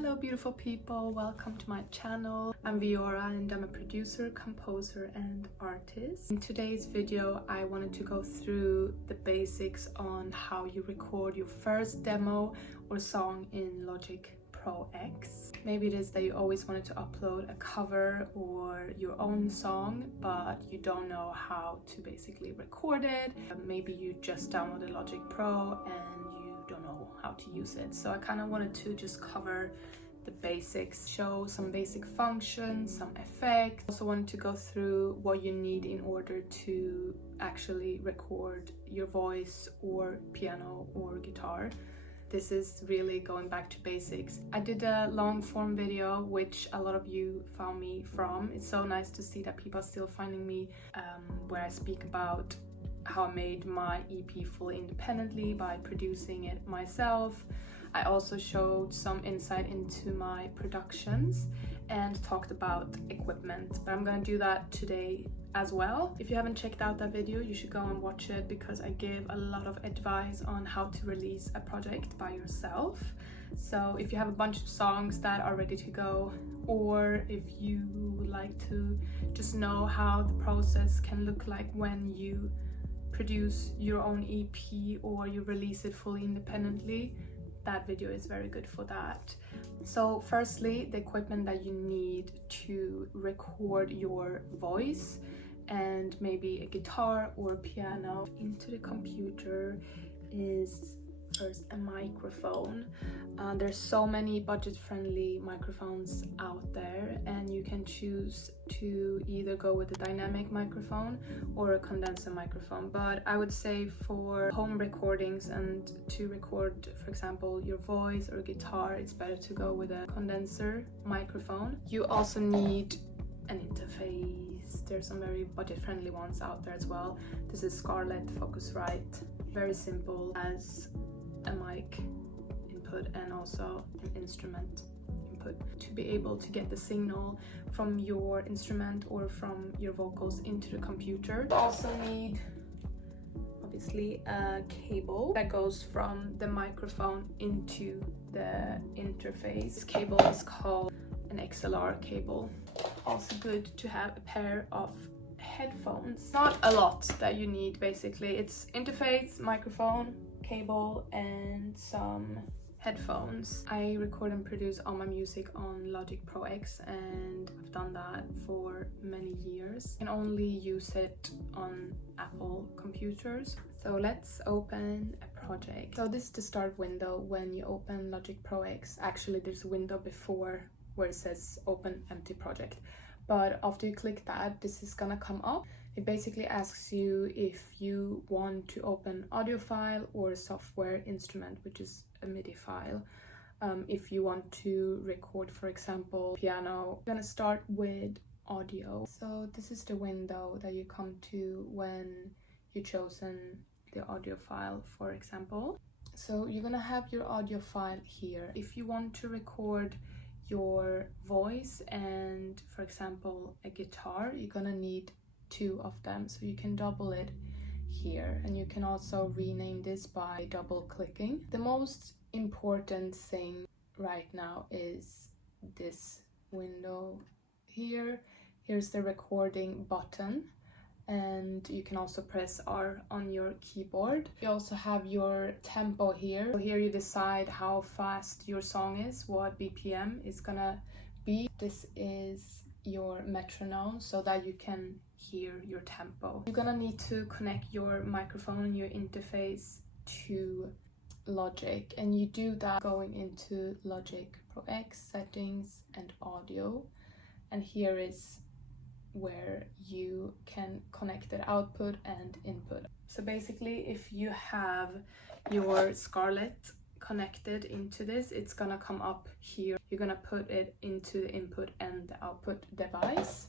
Hello beautiful people, welcome to my channel. I'm Vëora and I'm a producer, composer and artist. In today's video I wanted to go through the basics on how you record your first demo or song in Logic Pro X. Maybe it is that you always wanted to upload a cover or your own song, but you don't know how to basically record it. Maybe you just downloaded Logic Pro and you don't know how to use it. So I kind of wanted to just cover the basics, show some basic functions, some effects. Also wanted to go through what you need in order to actually record your voice or piano or guitar. This is really going back to basics. I did a long form video which a lot of you found me from. It's so nice to see that people are still finding me where I speak about how I made my EP fully independently by producing it myself. I also showed some insight into my productions and talked about equipment, but I'm gonna do that today as well. If you haven't checked out that video, you should go and watch it because I give a lot of advice on how to release a project by yourself. So if you have a bunch of songs that are ready to go, or if you would like to just know how the process can look like when you produce your own EP or you release it fully independently, that video is very good for that. So firstly, the equipment that you need to record your voice and maybe a guitar or piano into the computer is first a microphone. There's so many budget-friendly microphones out there, and you can choose to either go with a dynamic microphone or a condenser microphone. But I would say for home recordings and to record, for example, your voice or guitar, it's better to go with a condenser microphone. You also need an interface. There's some very budget-friendly ones out there as well. This is Scarlett Focusrite. Very simple, as a mic input and also an instrument input to be able to get the signal from your instrument or from your vocals into the computer. You also need obviously a cable that goes from the microphone into the interface. This cable is called an XLR cable. Also good to have a pair of headphones. Not a lot that you need basically. It's interface, microphone, cable and some headphones. I record and produce all my music on Logic Pro X and I've done that for many years. You can only use it on Apple computers. So let's open a project. So this is the start window when you open Logic Pro X. Actually there's a window before where it says open empty project. But after you click that, this is gonna come up. It basically asks you if you want to open audio file or software instrument, which is a MIDI file. If you want to record, for example, piano, I'm gonna start with audio. So this is the window that you come to when you've chosen the audio file, for example. So you're gonna have your audio file here. If you want to record your voice and, for example, a guitar, you're gonna need two of them, so you can double it here, and you can also rename this by double clicking. The most important thing right now is this window here. Here's the recording button, and you can also press R on your keyboard. You also have your tempo here. So here you decide how fast your song is, what BPM is gonna be. This is your metronome so that you can hear your tempo. You're gonna need to connect your microphone and your interface to Logic, and you do that going into Logic Pro X, settings and audio, and here is where you can connect the output and input. So basically if you have your Scarlett connected into this, it's gonna come up here. You're gonna put it into the input and the output device.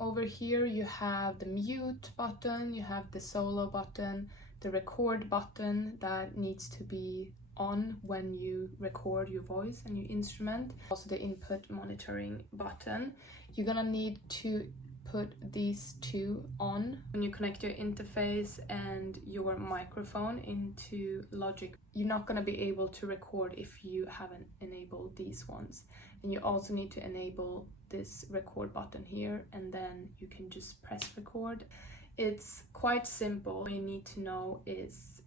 Over here you have the mute button, you have the solo button, the record button that needs to be on when you record your voice and your instrument. Also the input monitoring button. You're gonna need to put these two on. When you connect your interface and your microphone into Logic, you're not going to be able to record if you haven't enabled these ones. And you also need to enable this record button here, and then you can just press record. It's quite simple. All you need to know is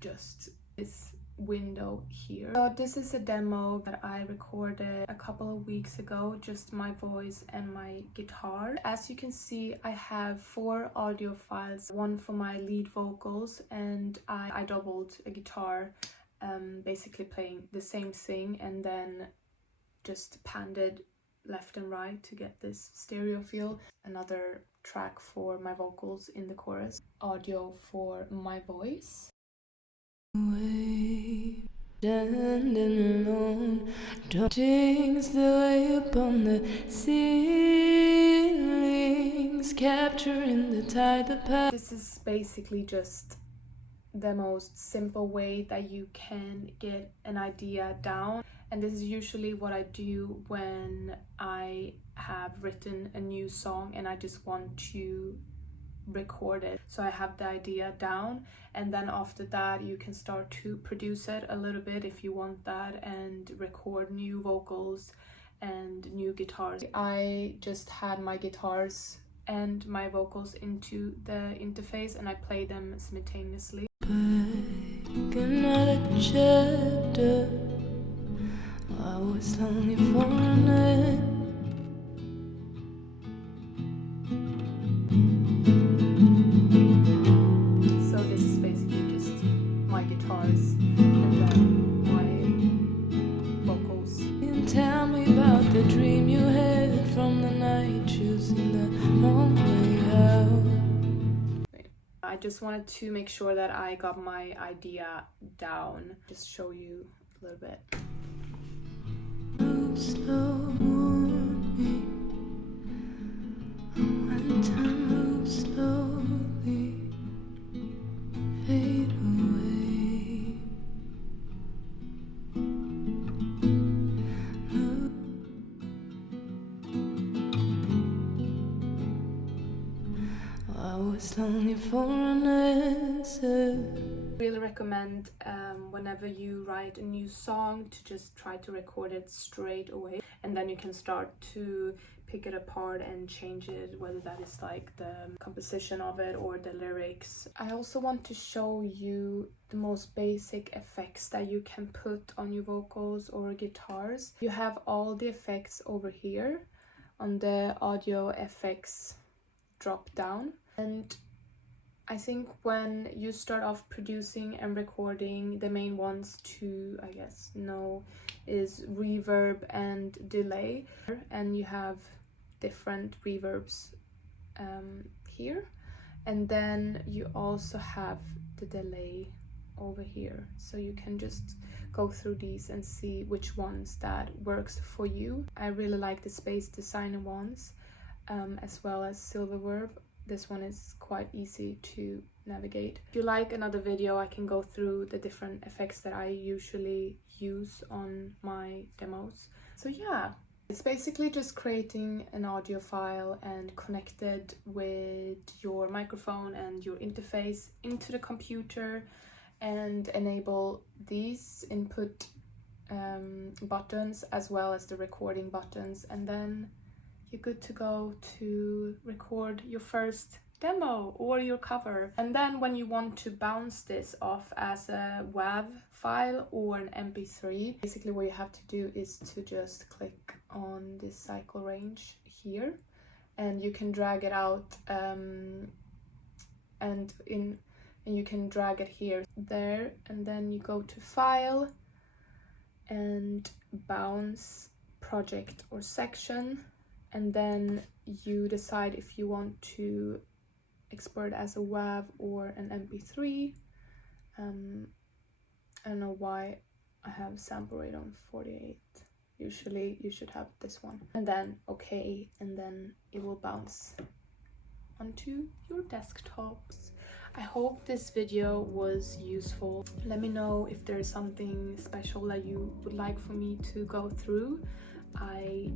just this window here. So this is a demo that I recorded a couple of weeks ago, just my voice and my guitar. As you can see, I have 4 audio files, one for my lead vocals, and I doubled a guitar, basically playing the same thing, and then just panned it left and right to get this stereo feel. Another track for my vocals in the chorus, audio for my voice. Standing alone, things the way upon the ceilings, capturing the tide that passed. This is basically just the most simple way that you can get an idea down, and this is usually what I do when I have written a new song and I just want to record it. So I have the idea down, and then after that you can start to produce it a little bit if you want that, and record new vocals and new guitars. I just had my guitars and my vocals into the interface and I play them simultaneously. Another chapter, I was lonely for a night. So this is basically just my guitars and then my vocals. And tell me about the dream you had from the night, choosing the wrong way out. I just wanted to make sure that I got my idea down. Just show you a little bit. Move slow on me. When time moves slowly, fade away. I was lonely for an answer. Really recommend whenever you write a new song to just try to record it straight away, and then you can start to pick it apart and change it, whether that is like the composition of it or the lyrics. I also want to show you the most basic effects that you can put on your vocals or guitars. You have all the effects over here on the audio effects drop down, and I think when you start off producing and recording, the main ones to, I guess, know is reverb and delay. And you have different reverbs here. And then you also have the delay over here. So you can just go through these and see which ones that works for you. I really like the Space Designer ones, as well as Silververb. This one is quite easy to navigate. If you like another video, I can go through the different effects that I usually use on my demos. So yeah, it's basically just creating an audio file and connect it with your microphone and your interface into the computer, and enable these input buttons as well as the recording buttons, and then you're good to go to record your first demo or your cover. And then when you want to bounce this off as a WAV file or an MP3, basically what you have to do is to just click on this cycle range here, and you can drag it out and you can drag it here, there, and then you go to File and Bounce, Project or Section, and then you decide if you want to export as a WAV or an MP3. I don't know why I have sample rate on 48. Usually you should have this one. And then OK, and then it will bounce onto your desktops. I hope this video was useful. Let me know if there's something special that you would like for me to go through. I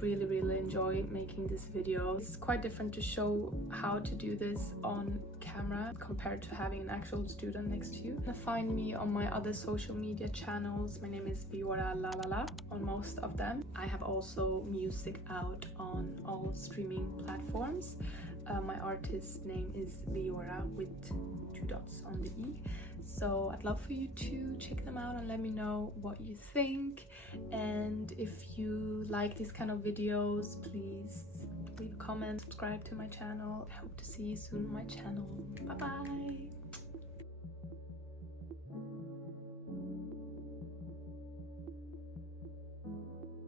really enjoy making this video. It's quite different to show how to do this on camera compared to having an actual student next to you. You can find me on my other social media channels. My name is Vëora on most of them. I have also music out on all streaming platforms. My artist name is Vëora with 2 dots on the E. So I'd love for you to check them out and let me know what you think. And if you like these kind of videos, please leave a comment, subscribe to my channel. I hope to see you soon on my channel. Bye bye.